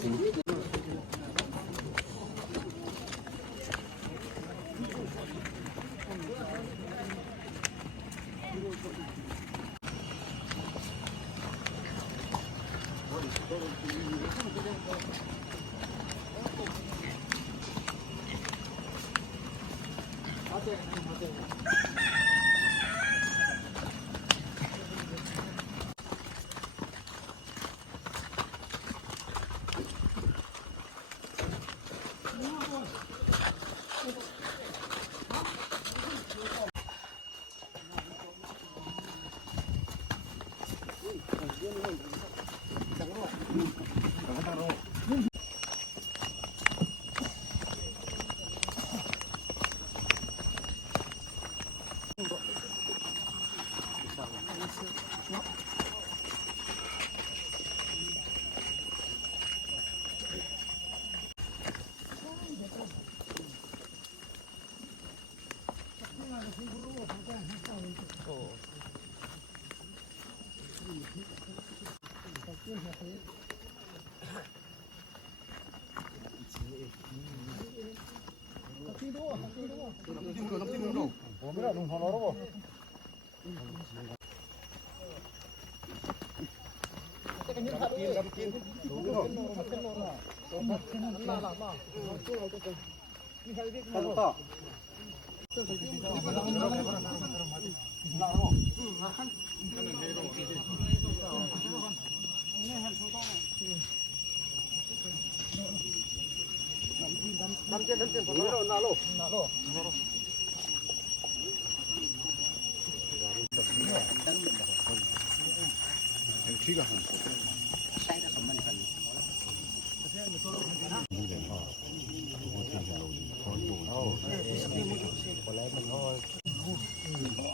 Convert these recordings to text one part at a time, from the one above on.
สิ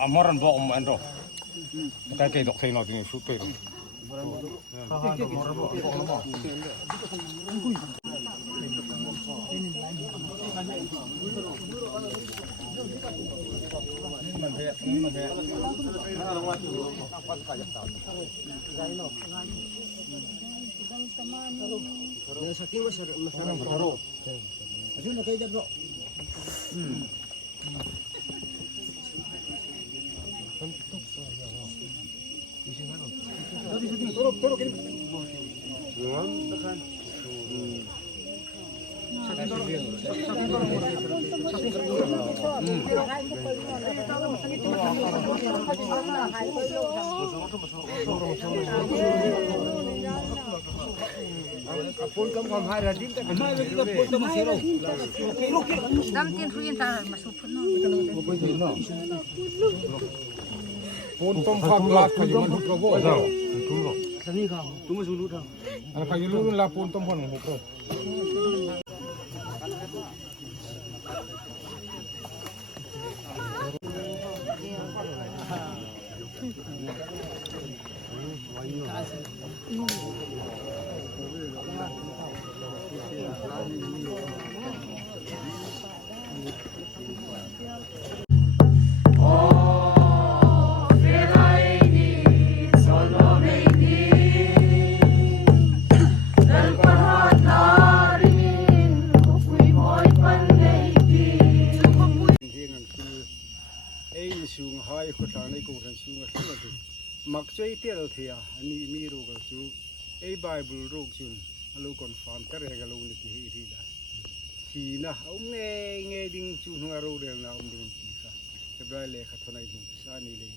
Amoran bo ando. Kay dok say no tin shoot pero. Saking masarap. Ayun na kay bro. Damtin huyin ta masuk no. Puntom khaglat kayu manuk ko ada. Sani ka. Tumu sulu ta. Ana kayu lurun la puntom pon ko. Mặc chơi tiêu thì à, anh mi rồi cái chú, ấy Bible rồi chú, alo còn phàm cái này cái lâu này thì na, ông nghe đinh chú hoa rồi đều là ông đinh thì sao, cái bài lệ khát thôn này cũng sao này lên,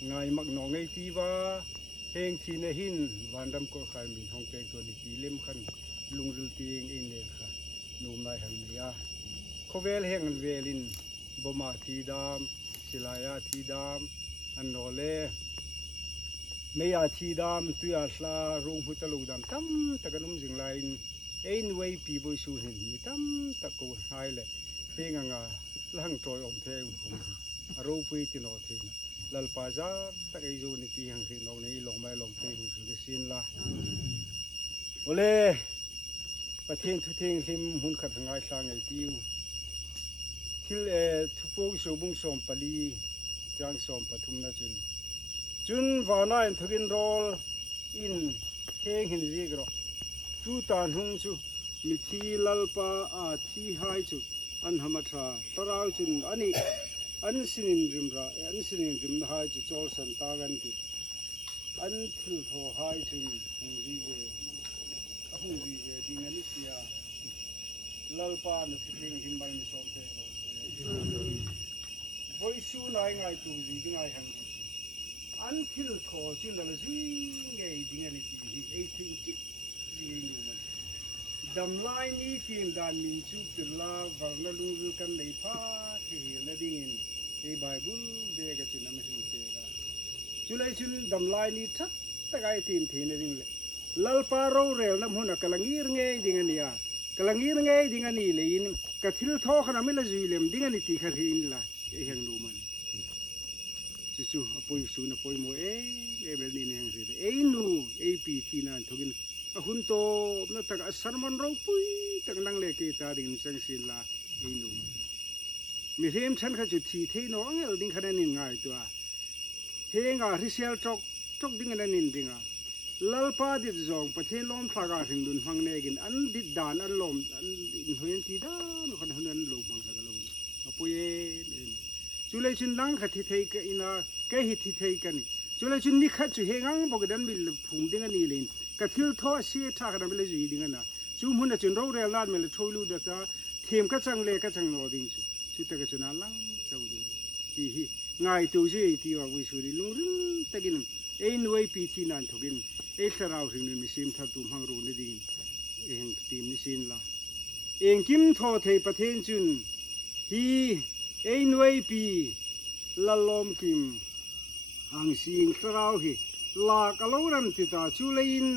ngày mặc nó ngay thì va, heng thì này hin, van đâm có khai mình hong keng tuần thì lem khăn, lung rưu tiếng in lên khá, nôm này hàng này à, có vel heng vel in, bom thì đam, silaya thì đam, anh nói lệ. Mấy à thi đam tuy à sa rung hút tàu đam tam ta cái nôm dừng lại ein way pi bôi su hình tam ta cô hai lệ thế ngang lang trôi ông thế ông râu pui thì nó thế lal pa za ta cái zo ni ti hàng thế nó này lòng mai lòng thế cái xin la oleประเทศทุกที่หิมหุ่นขัดง่ายสร้างไอ้ทิวที่ทุกพวกสูบุงสมปลีจางสมปทุมนาจุนวานาอินทุกินโรลอินเฮงหินซีกรอ จูตานหงจูมิทีลัลปาอาทีหายจูอันหมัทราตราวจุนอันนี้อันสินินริมราอันสินินริมหายจูโจลสันตากันติอันทิลโทหายจุนหงรีเวดิงันเสียลัลปานุทิเทงหิมบันมิโซเตโอยชูนายไงตูจีดิงไงหังอันทิลโทจุนละจุยไงดิงันติไอทิงจิตจีนูมันดำลายนี้ทีมดานมินจูปิลาวังนลุงรุกันเลยพาที่ละดิ่งไอ้ไบเบิลเดกจุนน้ำมันเตกาจุเลยจุนดำลายนี้ทัดตะไกทีมทีละดิ่งเลยลัลปาโรเรลน้ำหุ่นกำลังยีร์ไงดิ่งอันนี้กำลังยีร์ไงดิ่งอันนี้เลยอินกะทิลท้อขนาดไม่ละจุยเลยดิ่งอันนี้ตีขัดหินละไอ้ยังรู้มันจู่ๆอภัยสูนอภัยโมเอเบลนี่เนี่ยสิไอ้นูไอ้ปีที่นั่นทุกินหุ่นโตนั่นตะกัสมันเราปุ้ยตะกันังเล็กตาดิ่งสังสินละไอ้นูมีเรื่องฉันเขาจุดที่เทน้องเอลดิ่งขนาดนี้ง่ายตัวเฮงอ่ะริเซลจอกดิ่งขนาดนี้ดิ่งอ่ะลัลปาดิดจงประเทศล้อมพลากาถึงดุนฟังเนกินอันดิดดานอันล้อมอันอินเฮียนที่ด้านคนนั้นล้อมฟังตะกล้อมอภัยจุเลยชุนนั่งขัดที่เทกันอินาแกหิที่เทกันนี่จุเลยชุนนี่ขัดจุเฮงังบอกกันบิลพุ่งดิ่งอันนี้เลยกะทิลท้อเสียท่ากันไม่เลยจุดิ่งอันน่ะจุมุ่นจะจุนเราเรียลลาดไม่เลยช่วยลูกเด็กจ้าเทียมก็จังเล็กก็จังโนดิ่งจุแต่ก็จุนั่งลังเจ้าดิ่งที่ง่ายตัวจุที่ว่าวิสุริลุงรึตะกินไอ้หน่วยปีที่นั่นทุกินไอ้สระเราถึงมีซิมทัดตุมหังรูนี่ดิ่งเองทีมนี่สินละเองกิมทอเทประเทศจุนฮีไอ้หน่วยปีละลมกิมหังสิงสระเราฮีลากะโลรันติตาจุเลอิน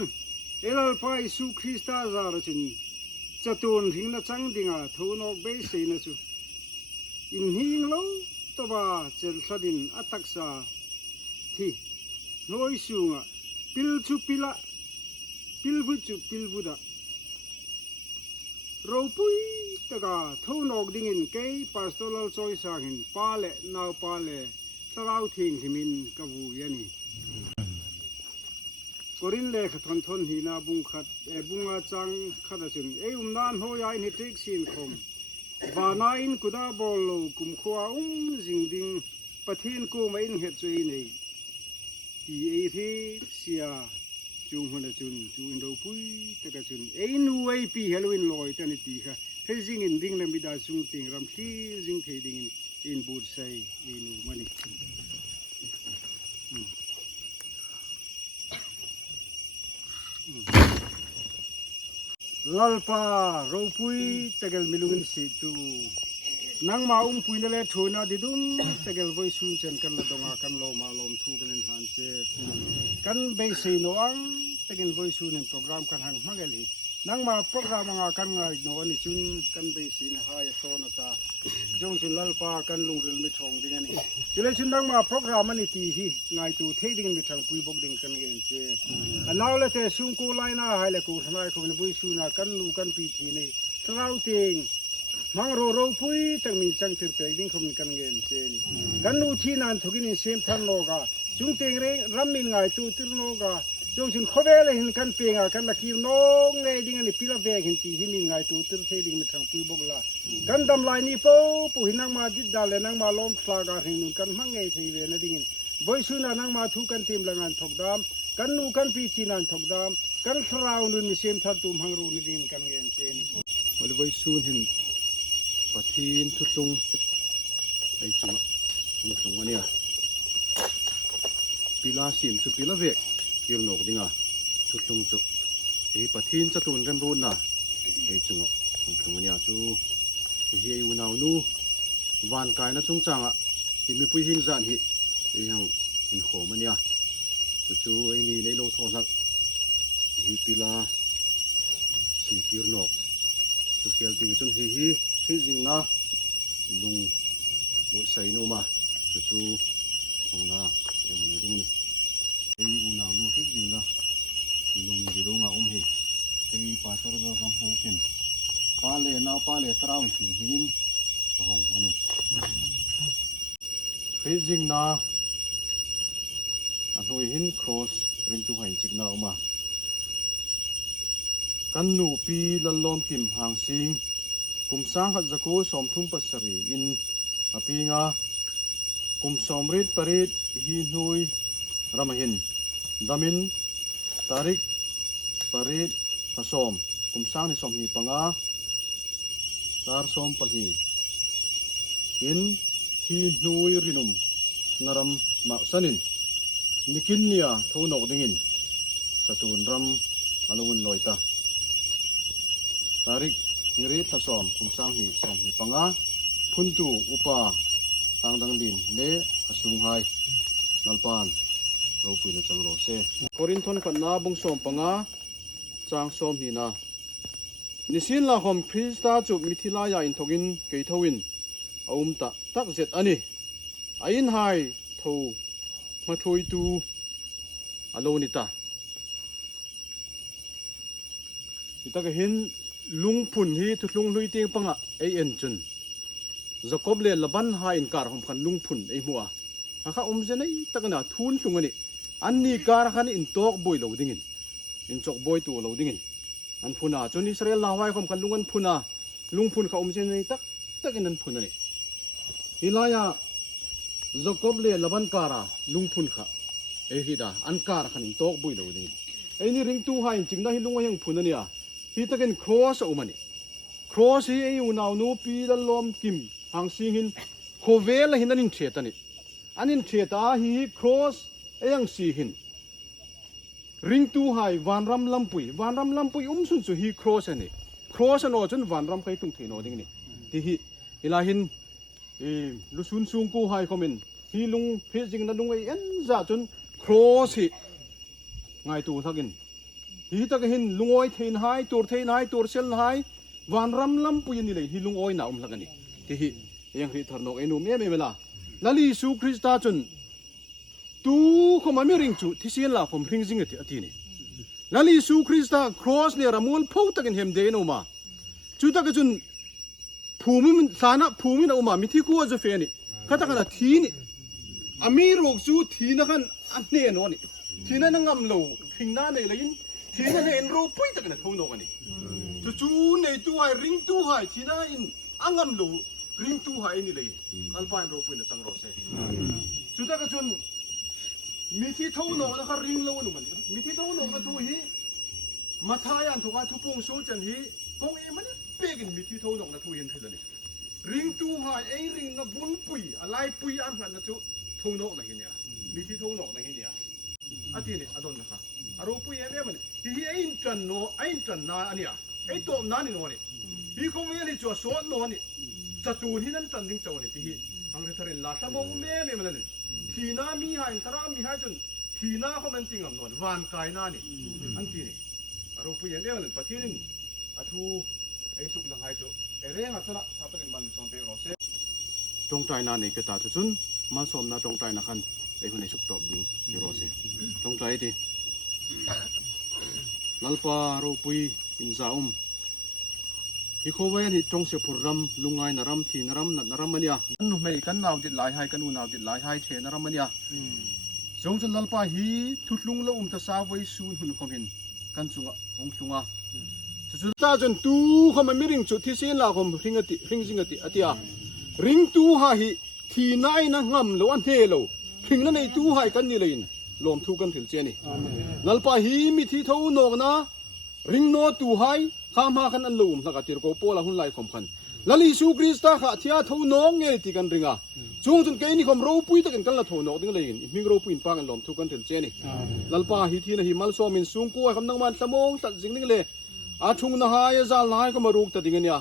เอลลปายสุคริสตาซาร์จุนจะตูนหิงนะจังดิงาทูนอกเบสนะจุอินหิงโลตัวเจลสดินอัตักษาที่น้อยสูงปิลจุปิละปิลวุจุปิลวุดะเราปุยตะกาทูนอกดิ่งเกย์พาสโตลจอยสังปาเลนาวปาเลสราวทิ้งหิมินกบูยันีกรินเล็กทนหินาบุงขัดบุงอาจังขัดจุนนานโฮยายนิติกสินคมวานาอินกุดาบอลกุมขวาจิงดิงปะเทนกูมาอินเฮตจุยนี่ที่ที่เสียจุงหันจุนจูอินโดปุยตะกจุนนูปีเฮโลวีนลอยตันตีค่ะเฮจิงอินดิงเลมิดาจุงติงรำที่จิงเทดิงอินบูดไซนูมันนี่ลัลปาโรปุยตะเกลมิลุงสิตูนังมาปุยนั่นแหละช่วยนาดิดุมตะเกลไว้ซุนเชนกันละดงอากันโลมาลมทูกันหันเจกันเบสิโนอังตะเกลไว้ซุนในโปรแกรมกันหังมังเกลีนังมาโปรแกรมงากันงาโนอันนี้จุนกันเบสินหายโซนาตาจงจุนลัลปากันลุงเริลมิทองดิ่งนี่จุเลยจุนนังมาโปรแกรมมันนี่ตีฮีง่ายตูเทดิ่งมิทางปุยบกดิ่งกันเงินเจอันนั้นเลยแต่ซุงกูไลน่าให้เลยกูทำไมกูไม่ปุยซุนกันลูกันปีทีนี่สลาวติงมังโรปุยตั้งมีจังถือเป็ดดิ่งเขามีกันเงินเจนี่กันลูที่นั่นทุกินเสียมทันโลกาจุงเตงเร่รำมินง่ายตูติรโลกาจงจุนเขาเวลเห็นกันเปียงกันละคีน้องไงดิ่งนี่พิลาเวกเห็นตีที่มินง่ายตูติรเทดิ่งมิทางปุยบกละกันดำลายนี่ปูหินังมาดิดดาเลนังมาล้อมฟลากาเห็นนุ่นกันมังไงทีเวนะดิ่งบ่อยสุนันังมาทุกันทีมละงานถกดามกันนูกันปีที่นั่นถกดามกันสราวนุ่นมีเสียมทัดตุมหังรูนี่ดิ่งกันเงินเจนี่วันบ่อยสุนเห็นปะทีนทุลุงไอ้จังมันตรงวันนี้ปีลาสิมสุปีลาเวกเกี่ยวนกดิ่งทุลุงจุไอ้ปะทีนจะตุนเริ่มรุ่นน่ะไอ้จังมันตรงวันนี้จูไอ้เฮียอยู่นาวนูวานกายนะจงจังที่มีผู้หิงจานหิไอ้ยังอินโขมันเนี่ยจู่ไอ้นี่ในโลทอสักฮีปีลาสีเขียวนกสุเขียวจริงจนฮีจริงนะลุงบุษย์โนมาจู่ของนาเอ็มนี่ดิ่งไอ้อุณาวนูจริงนะลุงดีลุงอาฮีไอ้ปัสสาวะรำโฮกินปาเลนาปาเลตราวจริงหินก็ห้องอันนี้จริงนะอันนี้หินครอสเรื่องตัวหินจิกนาออกมา กันหนูปีลันลอมกิมหางซิงกุมสร้างหัดจะโกสอมทุ่มปัสสรีอินอปีงากุมสอมริดปริดฮีนุยรามหินดามินตาริกปริดผสมกุมสร้างในสมหีปังาตาร์สมปังฮีอินฮีนุยรินุมนารมมาสันินนิกินเนียทูนกดิงินสตูนรำอลวนลอยตาตาริกนิริทสอมคุมสร้างหีสอมหีปังอาพุนตูอุปาทางดังดินเลอสุงไฮนัลปานเราปุยนจังโรเซโครินทอนขันนาบุงสอมปังอาจางสอมหีนานิสินลาคอมคริสตาจุมิทิลายาอินทกินเกยทวินอาตะตักเสร็จอันนี้อินไฮทูมาช่วยตูอโลนิตาอิตาก็เห็นลุงพุ่นฮีทุลุงลุยเตียงปังอะไอเอ็นจุนจะกบเลียนละบันหาอินการของพันลุงพุ่นไอหัวข้าอมเจนไอตะกันอะทุนลุงอันนี้อันนี้การขันอินตอกบอยเหลาดิ่งินอินจอกบอยตัวเหลาดิ่งินอันพุ่นอะจนอิสราเอลลาวายของพันลุงอันพุ่นอะลุงพุ่นข้าอมเจนไอตะกันนั้นพุ่นอันนี้ฮิลายาจะกบเลียนละบันการะลุงพุ่นข้าไอฮิดาอันการขันอินตอกบอยเหลาดิ่งินไอนี่ริงตู้หายจริงได้ลุงว่ายังพุ่นอันนี้อะที่ตะกันครอสอุมันนี่ครอสที่อยู่นาวนูปีลันลอมกิมหางซิงหินโคเวลหินนั่นเทียตันนี่อันนี้เทียตาฮีครอสยังซีหินริงตูไฮวันรำลำปุยสุนสุฮีครอสนี่ครอสนอจนวันรำใครตุงเทนอดิ่งนี่ที่ฮีเวลาหินลุสุนซุงกูไฮคอมเมนฮีลุงเพจจิงนั่นลุงไอเอ็นจ่าจนครอสฮีไงตูทักินที่ตะกี้เห็นลุงอ้อยเทนหายตัวเทนหายตัวเซลหายวันรำลำปุยนี่เลยที่ลุงอ้อยน่าลักกันนี่ที่ยังที่ทารนกไอ้หนุ่มเวลาแล้วลิซูคริสตาจนตูเขามาไม่ริงจูที่เสียนละผมริงจริงอ่ะที่นี่แล้วลิซูคริสตาครอสเนี่ยรามูลพูดตะกี้เห็นเดนออกมาจุดตะกี้จนภูมิมันฐานะภูมิน่ะออกมามีที่ขั้วจะเฟนี่ข้าตะกันทีนี่อามีโรคจูทีนั่นกันอันเนียนวะนี่ทีนั่นงำโลทิ้งหน้าในเลยทีนั่นเอ็นโรปุ้ยตะกันทุ่งนกอันนี้จู่ๆในตัวริงตัวหายทีนั่นอินอังมลูริงตัวหายนี่เลยอัลปานโรปุ้ยนะจังโรเซ่จู่ตะกันมีที่ทุ่งนกนะครับริงโลนุมันมีที่ทุ่งนกนะทุ่งฮีมาทายันถูกว่าทุกปงโซจันฮีกงเอ็มันเป๊กินมีที่ทุ่งนกนะทุ่งเห็นเท่านั้นริงตัวหายไอริงนะบุญปุ้ยอะไรปุ้ยอันนั้นนะจู่ทุ่งนกนะเห็นเนี่ยมีที่ทุ่งนกนะเห็นเนี่ยอาทิตย์นี้อดอนนะครับอารมณ์ปุยเอ็มมันที่ไอ้จันโนไอ้จันนาอันนี้ไอ้ตัวนั้นนี่โน่นนี่เขาไม่ได้จัวสวนโน่นนี่จัตุที่นั่นจันดิ้งจัวนี่ที่อังกฤษเรียนลาสมองเม่มันเลยที่น่ามีหายตรามีหายจนที่น่าเขามันจริงอ่ะโน่นวันกายน่านี่อันที่นี่อารมณ์ปุยเอ็มมันปะที่นึงอาทูไอ้สุกหลังหายจัวไอ้เรื่องอะไรถ้าเป็นมันส่งไปรอเซ่จงใจน่านี่ก็ตาจุนมันสมน่าจงใจนะคันไอ้คนไอ้สุกตบดิ้งในรอเซ่จงใจที่ลัลปาโรปุยอินซาฮิโคเวนฮิจงเสพรำลุงไงนารำทีนารำนารำมันยาอันนู้นไม่กันนาวติดหลายให้กันนู่นนาวติดหลายให้เชนารำมันยาจงจนลัลปาฮีทุดลุงละตะสาวไว้ซูนหุ่นคอมเห็นกันสุงะหงสุงะจุดตาจนตูเขาไม่ริงจุดที่เสียนละคมริงอติริงจิงอติอติอาริงตูหาฮีทีนายนะงำโลอันเทโลริงนั่นไอตูหายกันนี่เลยลมทุกันถึงเจนี่นัลปาฮีมิที่เท่านกนะริงโนตูไฮข้ามหากันอันลุมสักติรโกโปละหุ่นไหลข่มขันลลิซูคริสตาข้าที่อาเท่านกเงยที่กันริงอ่ะจงจนเกนี่ข่มรูปุยตะกันกันละเท่านกดิ้งเลยมิงรูปุยปากันลมทุกันถึงเจนี่นัลปาฮีที่นะฮิมัลโซมินซุงกู้คำนังมันสมองตัดสิ่งดิ้งเลยอาชุงนะฮายาซาลายก็มารูกตัดดิ้งเนี่ย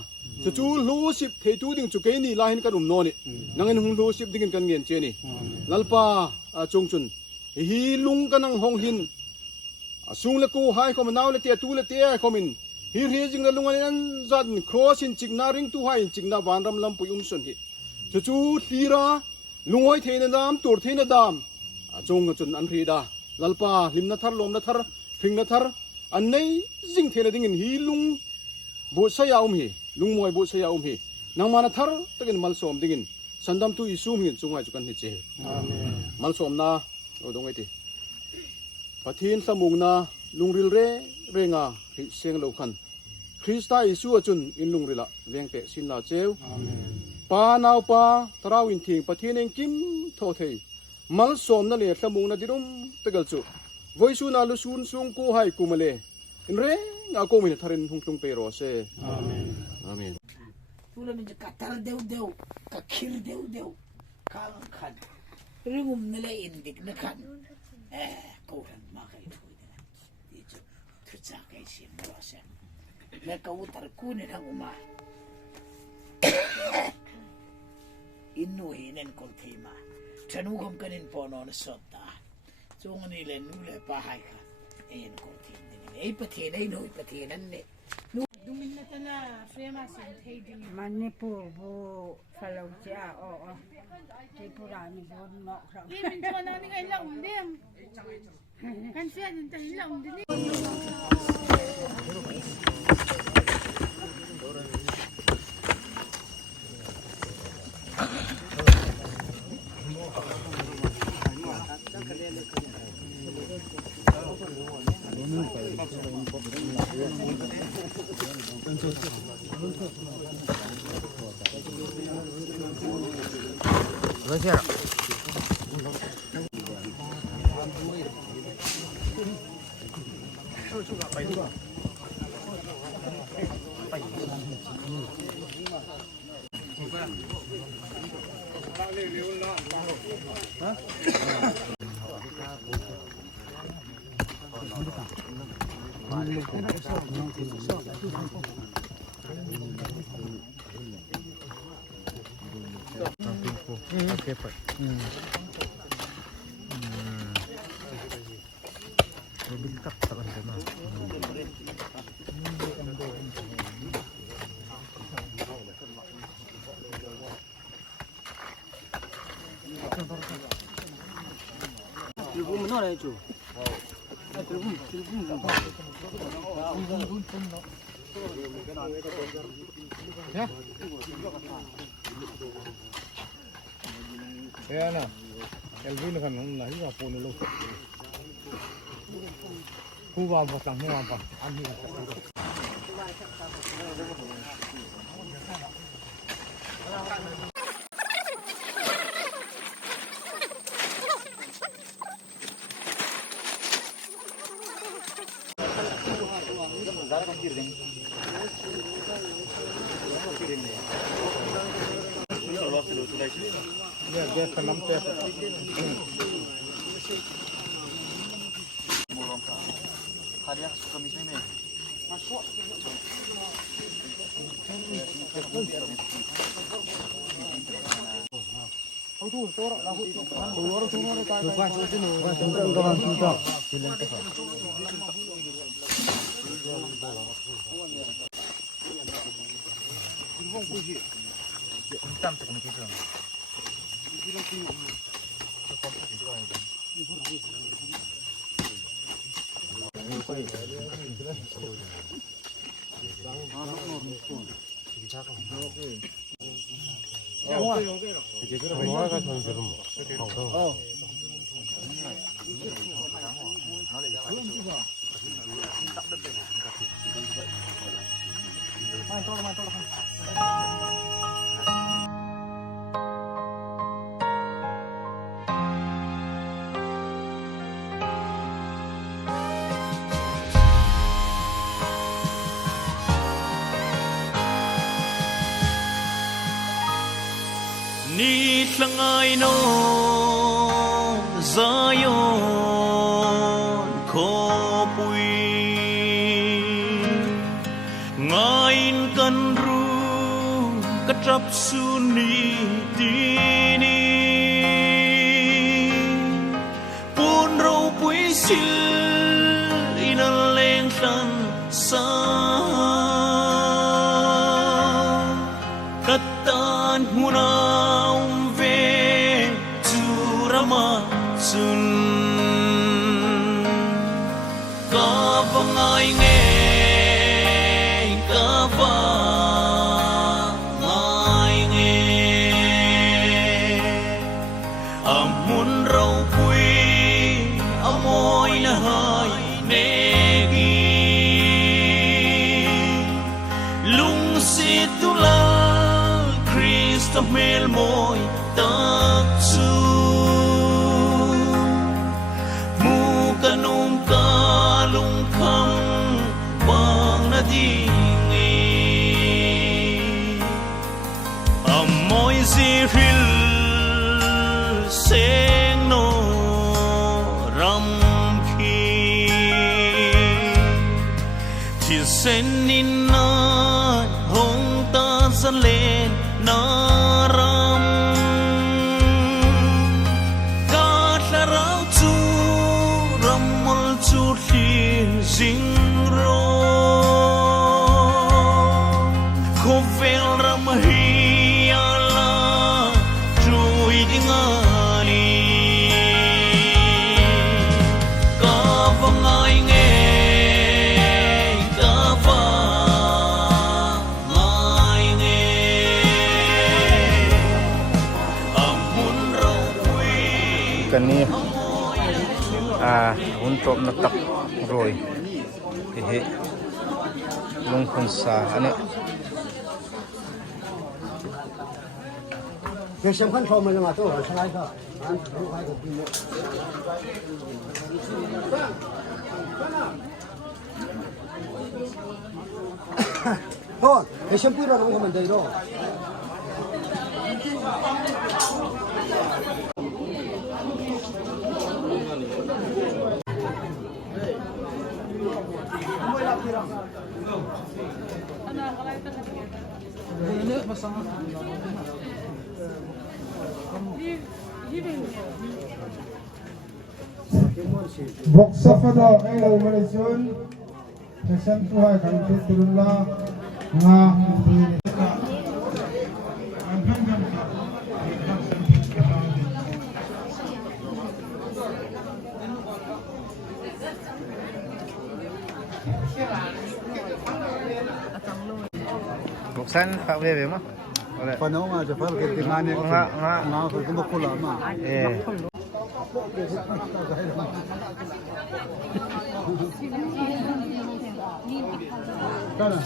จู่ลูสิบเทตูดิ้งจุเกนี่ลายเห็นกันนนี่นั่งเงินหุ่นลูสิบดิ้งกันเงียนเจนี่นัลปาจงจนฮีลุงกันนังหงหินสุงเลกูหายคอมนาวเลเตียตูเลเตียคอมินฮีเฮจิงเลลุงอันนั้นจันครอสินจิกนาริงตูหายจิกนาวันรำลำปุยสุนฮิจู่ทีระลุงหอยเทนดามตัวเทนดามจงจนอันพีดาลัลปาลิมนัทลมนัทพิงนัทอันนี้จิงเทนดิ่งฮีลุงบุษยาฮีลุงมวยบุษยาฮีนางมานัทตะกินมัลสอมดิ่งสันดำตุอิสุมหินจงไอจุกันฮิเจมัลสอมนาโอ้ดงไอติปะทีนสมุงนา ลุงริลเรเรงาหิเสียงโลคันคริสต์อิสุจุนอินลุงริละเวียงเตสินลาเจวปานาวปาตราวินทิงปะเทเนงกิมโทเทมัลสอมนาเลตะมุงนาดิรุมตะกัลจุไวซูนาลุซุนซุงกูไฮกูมะเลอินเรงาโกมินทารินหุงตุงเปโรเซอาเมนอาเมน Tula min katar dew kakir dew kan kan ringum nila indik na kan kauran makay tuwi na dito tutsa kay siya mawasa na kautar kunin ang uma inuhinin kong tema tanugam kanin po no na sota so nga nila nula pahay ka ayan kong tema ay patinan ay patinan ni Manipur bu kalau cia Tripurani bon ngok ra. Min cho na ni ngai long ding. Kan sia ni tai long ni. Kaya na. Elvin kan nang lahi wa pon lo. Ku wa ba tang wa ba. An ni. Ya, dia tanam teh. Karya suka misal ni. Masuk. Ni tlangai no Zion ko pui ngain kan ru katrap suni tini pun ro pui sil inaleng tan sa katan huna sun ka vangai nge ka vangai nge amun rau pui amoy na hai ne môi tắc chu mu kanum ka lung kham bang na di ngi amoy ziril seng no ram khi thì sen in na hong ta san lên na ram ka la rau chu ram mol chu thi sing ro ko vel ram hi ala trui dingani ka vangai nge ka va ngai nge amun ro wi กันนี้หุ่นตบนักตักรวยเฮ้ลงคนสาอันนี้ เสียงคันโทรมาจะมาตัวใช่ไหมครับรู้ไหมกับพี่เนี่ยโทษเสียงพี่เราต้องทำมันได้ด้วยBok safado ay law malaysun Kesan tuhay kang tuturun la nga Buksan Pak Bebe mo? Wala. Paano nga sa para kay tingani nga ko kumakula ma. Kana.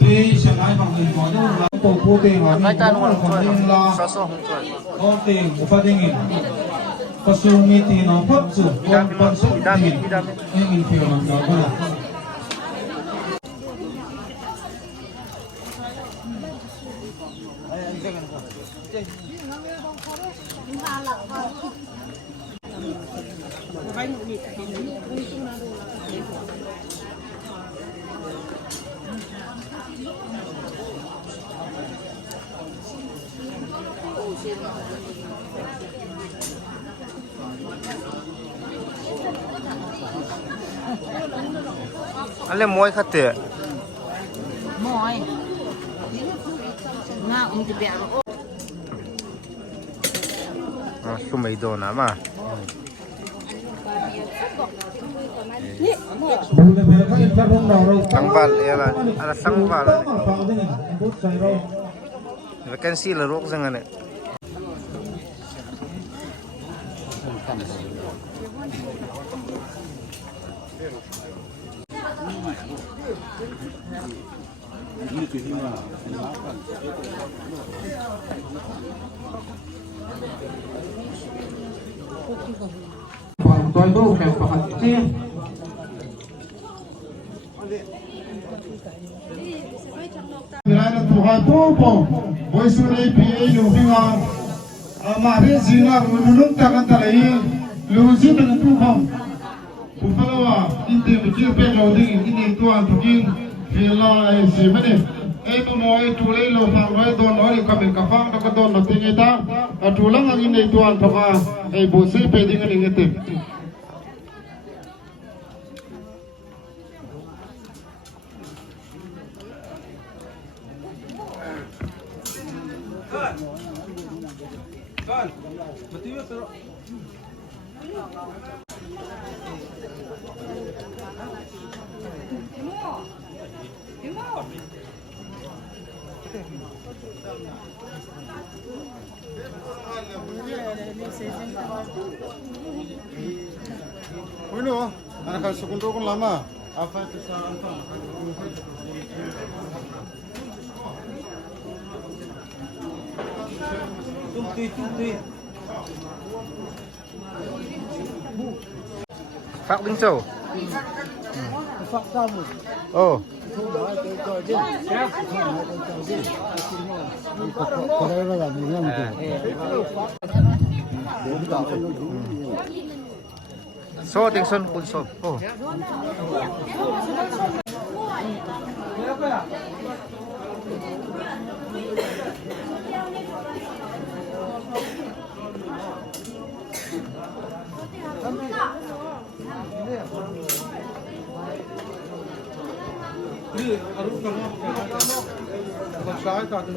Tuy sẽ ai bằng người có đâu là tổ phụ tiền và Ngay ta luôn nhưng là so hong chuan. có tiền của phát đình có số mi tiền nó phát sự con số tiền nhưng mình phiền làm đó có là Ale moy khate. Moy. Nga ti biaro. Sumay do na ma. Sangbal yala ala sangbal. Vacancy la rok sang ane. Tôi đu kèm vào hạt chia Nilai na tuha tupo Boy sunay PA yung hinga Mari zinga Ululong takan talay Luzi na tupang Pupalawa Hindi mikir pe loading Hindi tuan tuking Fila ay si mani Ay bumoy tulay lo pang roy don Ori kami kafang nakadon Nating ita At tulang ang hindi tuan Paka ay busi pwede nga ningitip Bueno, anak segundo con lama. Apa itu sa Phác đứng sâu. Ồ. So tiếng xuân quân so. Ồ. Ini arus kamu, kalau saya kata